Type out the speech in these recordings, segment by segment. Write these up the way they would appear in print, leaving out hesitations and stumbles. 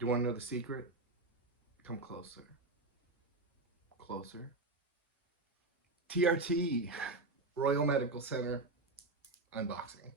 Do you want to know the secret? Come closer. Closer. TRT, Royal Medical Center unboxing.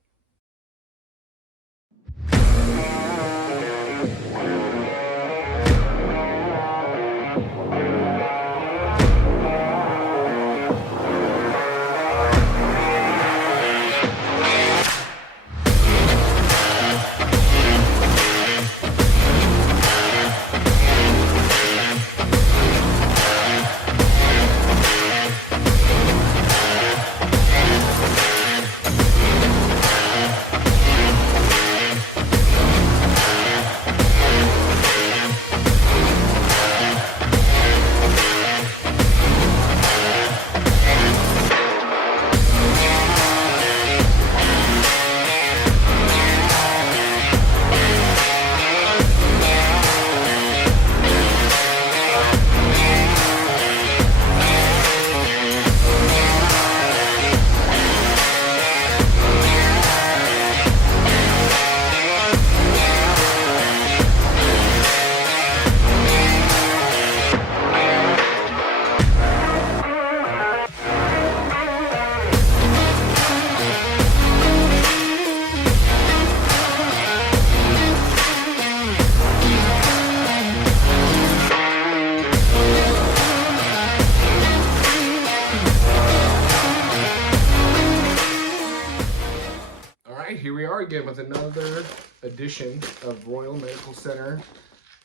All right, here we are again with another edition of Royal Medical Center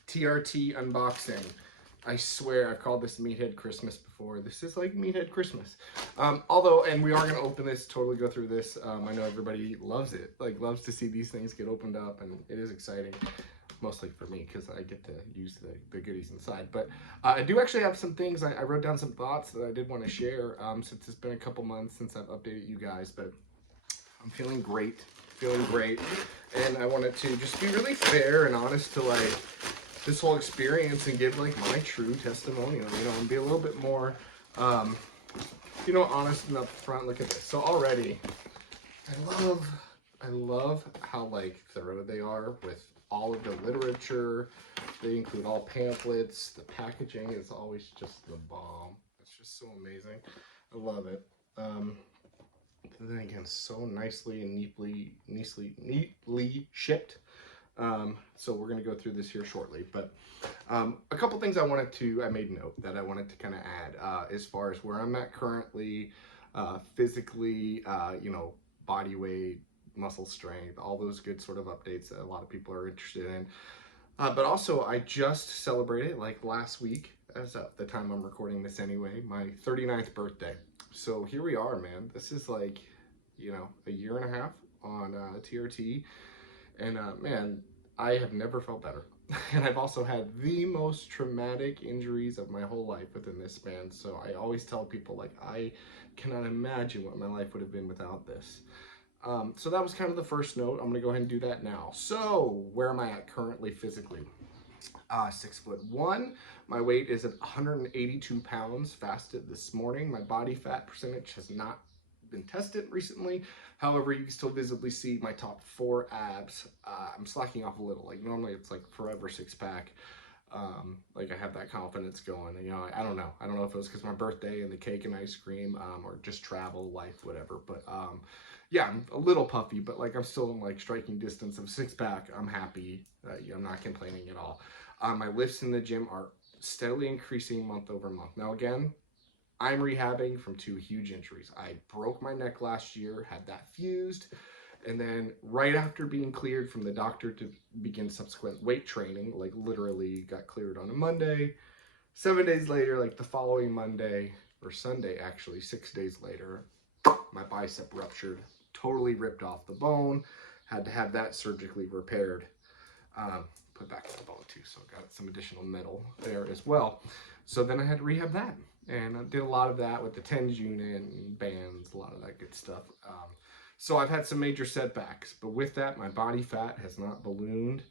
TRT unboxing. I swear I've called this Meathead Christmas before. This is like Meathead Christmas. Although, and we are going to open this, totally go through this. I know everybody loves it, like loves to see these things get opened up, and it is exciting. Mostly for me because I get to use the goodies inside. But I do actually have some things. I wrote down some thoughts that I did want to share since it's been a couple months since I've updated you guys. But I'm feeling great, and I wanted to just be really fair and honest to like this whole experience and give like my true testimonial, you know, and be a little bit more, you know, honest and upfront. Look at this. So already, I love how like thorough they are with all of the literature. They include all pamphlets. The packaging is always just the bomb. It's just so amazing. I love it. Then again, so nicely and neatly shipped. So we're going to go through this here shortly. But a couple things I made note that I wanted to kind of add as far as where I'm at currently, physically, you know, body weight, muscle strength, all those good sort of updates that a lot of people are interested in. But also, I just celebrated, like last week, as of the time I'm recording this anyway, my 39th birthday. So here we are, man. This is like, you know, a year and a half on TRT. And man, I have never felt better. And I've also had the most traumatic injuries of my whole life within this span. So I always tell people, like, I cannot imagine what my life would have been without this. So that was kind of the first note. I'm going to go ahead and do that now. So where am I at currently physically? 6'1". My weight is at 182 pounds fasted this morning. My body fat percentage has not been tested recently. However, you can still visibly see my top 4 abs. I'm slacking off a little. Like normally it's like forever 6-pack. Like I have that confidence going, you know, I don't know if it was because my birthday and the cake and ice cream, or just travel, life, whatever. But yeah, I'm a little puffy, but like I'm still in like striking distance of 6-pack. I'm happy. I'm not complaining at all. My lifts in the gym are steadily increasing month over month. Now again, I'm rehabbing from 2 huge injuries. I broke my neck last year, had that fused, and then right after being cleared from the doctor to begin subsequent weight training, like literally got cleared on a Monday, 7 days later, like the following Monday, or Sunday actually, 6 days later, my bicep ruptured, totally ripped off the bone, had to have that surgically repaired, put back in the bone too, so got some additional metal there as well. So then I had to rehab that, and I did a lot of that with the TENS unit and bands, a lot of that good stuff. So I've had some major setbacks, but with that, my body fat has not ballooned.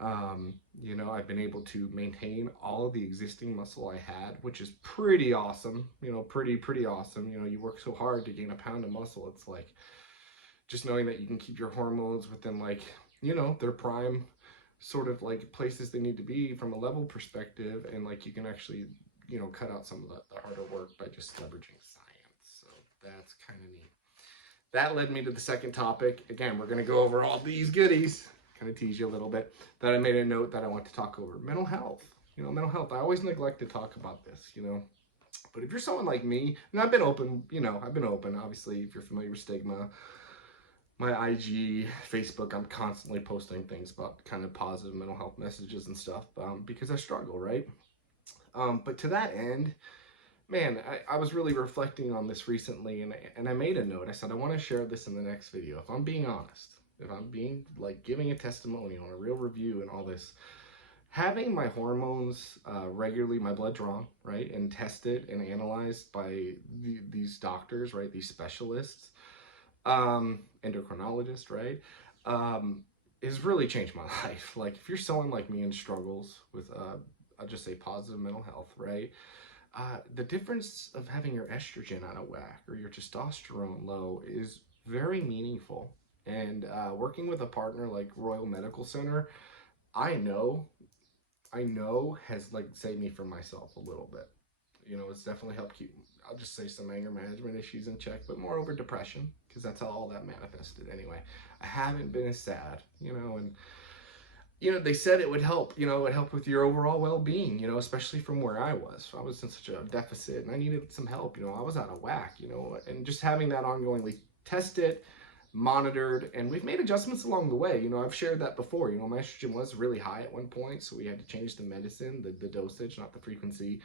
You know, I've been able to maintain all of the existing muscle I had, which is pretty awesome. You know, pretty awesome. You know, you work so hard to gain a pound of muscle. It's like just knowing that you can keep your hormones within, like, you know, their prime sort of like places they need to be from a level perspective, and like you can actually, you know, cut out some of the harder work by just leveraging science. So that's kind of neat. That led me to the second topic. Again, we're going to go over all these goodies, kind of tease you a little bit, that I made a note that I want to talk over. Mental health. You know, mental health. I always neglect to talk about this, you know. But if you're someone like me, and I've been open, you know, I've been open. Obviously, if you're familiar with Stigma, my IG, Facebook, I'm constantly posting things about kind of positive mental health messages and stuff, because I struggle, right? But to that end, man, I was really reflecting on this recently, and I made a note. I said, I want to share this in the next video. If I'm being honest, if I'm being like giving a testimonial and a real review and all this, having my hormones regularly, my blood drawn, right, and tested and analyzed by these doctors, right, these specialists, endocrinologist, right, has really changed my life. Like, if you're someone like me and struggles with, I'll just say positive mental health, right, the difference of having your estrogen out of whack or your testosterone low is very meaningful. And working with a partner like Royal Medical Center, I know, has like saved me from myself a little bit. You know, it's definitely helped keep, I'll just say, some anger management issues in check, but moreover depression, because that's how all that manifested anyway. I haven't been as sad, you know, and you know, they said it would help, you know, it would help with your overall well-being, you know, especially from where I was. I was in such a deficit and I needed some help, you know, I was out of whack, you know, and just having that ongoingly tested, monitored, and we've made adjustments along the way. You know, I've shared that before. You know, my estrogen was really high at one point, so we had to change the medicine, the dosage, not the frequency.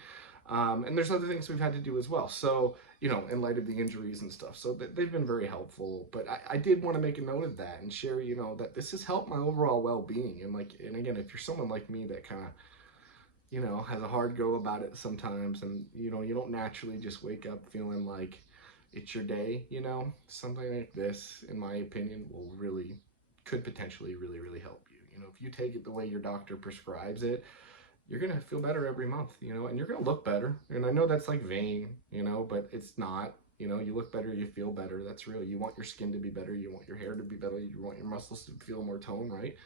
And there's other things we've had to do as well. So, you know, in light of the injuries and stuff. So they've been very helpful. But I did want to make a note of that and share, you know, that this has helped my overall well-being. And like, and again, if you're someone like me that kind of, you know, has a hard go about it sometimes, and, you know, you don't naturally just wake up feeling like it's your day, you know, something like this, in my opinion, will really, could potentially really, really help you. You know, if you take it the way your doctor prescribes it, you're gonna feel better every month, you know, and you're gonna look better. And I know that's like vain, you know, but it's not. You know, you look better, you feel better. That's real. You want your skin to be better, you want your hair to be better, you want your muscles to feel more tone, right?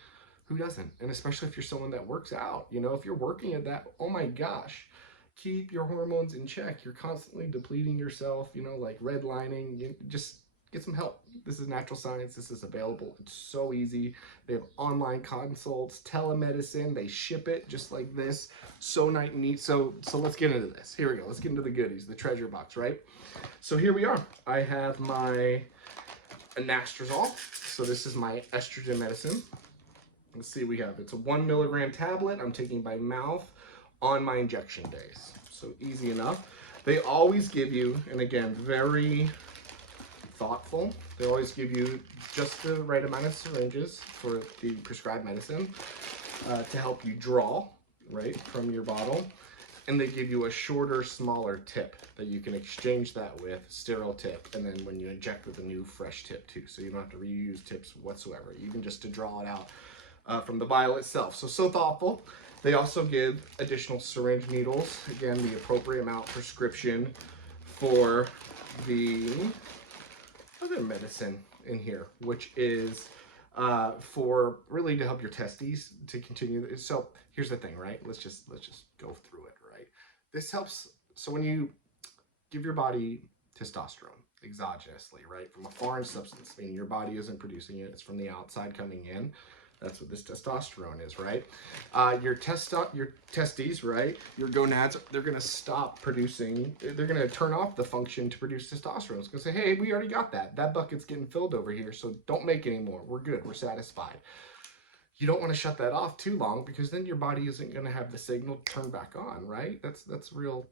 Who doesn't? And especially if you're someone that works out, you know, if you're working at that, oh my gosh, keep your hormones in check. You're constantly depleting yourself, you know, like redlining. You just get some help. This is natural science. This is available. It's so easy. They have online consults, telemedicine. They ship it just like this. So nice and neat. So let's get into this. Here we go. Let's get into the goodies, the treasure box, right? So here we are. I have my anastrozole. So this is my estrogen medicine. Let's see what we have. It's a 1 milligram tablet. I'm taking by mouth on my injection days. So easy enough. They always give you, and again, very thoughtful, they always give you just the right amount of syringes for the prescribed medicine to help you draw, right, from your bottle. And they give you a shorter, smaller tip that you can exchange that with, sterile tip, and then when you inject with a new fresh tip too. So you don't have to reuse tips whatsoever, even just to draw it out from the vial itself. So thoughtful. They also give additional syringe needles, again, the appropriate amount prescription for the other medicine in here, which is for really to help your testes to continue. So here's the thing, right? Let's just go through it, right? This helps. So when you give your body testosterone exogenously, right, from a foreign substance, meaning your body isn't producing it, it's from the outside coming in. That's what this testosterone is, right? Your testes, right? Your gonads, they're gonna stop producing, they're gonna turn off the function to produce testosterone. It's gonna say, hey, we already got that. That bucket's getting filled over here, so don't make any more. We're good, we're satisfied. You don't wanna shut that off too long because then your body isn't gonna have the signal turn back on, right? That's a real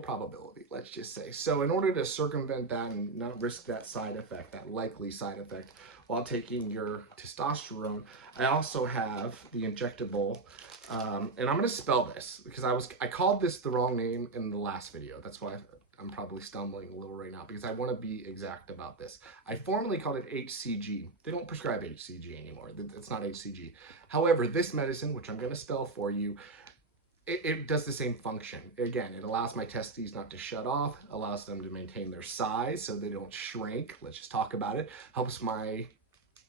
probability, let's just say. So in order to circumvent that and not risk that side effect, that likely side effect, while taking your testosterone, I also have the injectable, and I'm going to spell this because I called this the wrong name in the last video. That's why I'm probably stumbling a little right now because I want to be exact about this. I formerly called it HCG. They don't prescribe HCG anymore. It's not HCG. However, this medicine, which I'm going to spell for you, it does the same function. Again, it allows my testes not to shut off, allows them to maintain their size so they don't shrink. Let's just talk about it. Helps my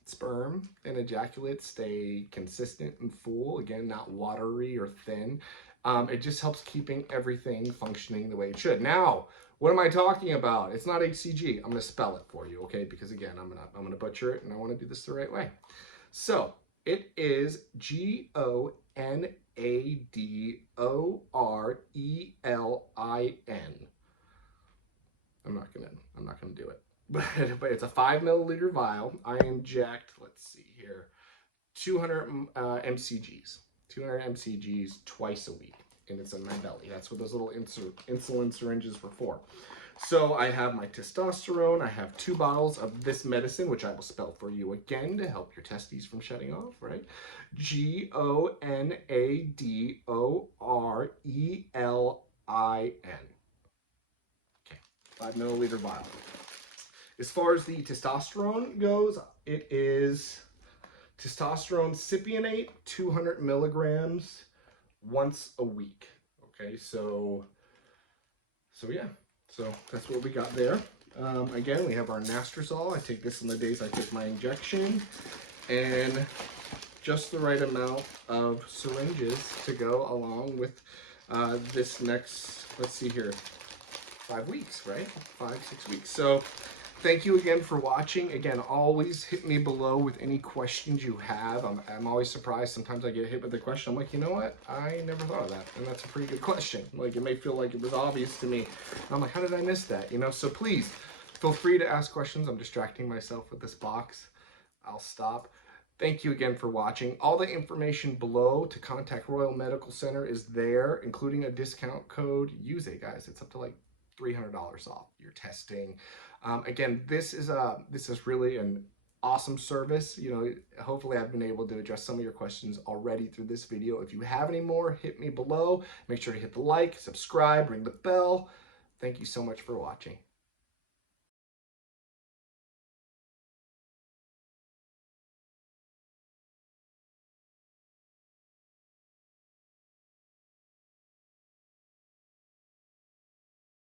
sperm and ejaculate stay consistent and full. Again, not watery or thin. It just helps keeping everything functioning the way it should. Now, what am I talking about? It's not HCG. I'm going to spell it for you, okay? Because again, I'm gonna butcher it, and I want to do this the right way. So it is GONADORELIN. I'm not gonna do it. But it's a 5 milliliter vial. I inject, let's see here, 200 mcgs. 200 mcgs twice a week, and it's in my belly. That's what those little insulin syringes were for. So I have my testosterone. I have 2 bottles of this medicine, which I will spell for you again to help your testes from shutting off, right? GONADORELIN. Okay, 5 milliliter vial. As far as the testosterone goes, it is testosterone cypionate, 200 milligrams once a week. Okay, so yeah, so that's what we got there. Again, we have our Nastrozole. I take this on the days I take my injection, and just the right amount of syringes to go along with this next, let's see here, 5 weeks, right? 5-6 weeks. So thank you again for watching. Again, always hit me below with any questions you have. I'm always surprised. Sometimes I get hit with the question. I'm like, you know what? I never thought of that. And that's a pretty good question. Like, it may feel like it was obvious to me. And I'm like, how did I miss that? You know, so please feel free to ask questions. I'm distracting myself with this box. I'll stop. Thank you again for watching. All the information below to contact Royal Medical Center is there, including a discount code. Use it, guys. It's up to like $300 off your testing. Again, this is really an awesome service. You know, hopefully I've been able to address some of your questions already through this video. If you have any more, hit me below. Make sure to hit the like, subscribe, ring the bell. Thank you so much for watching.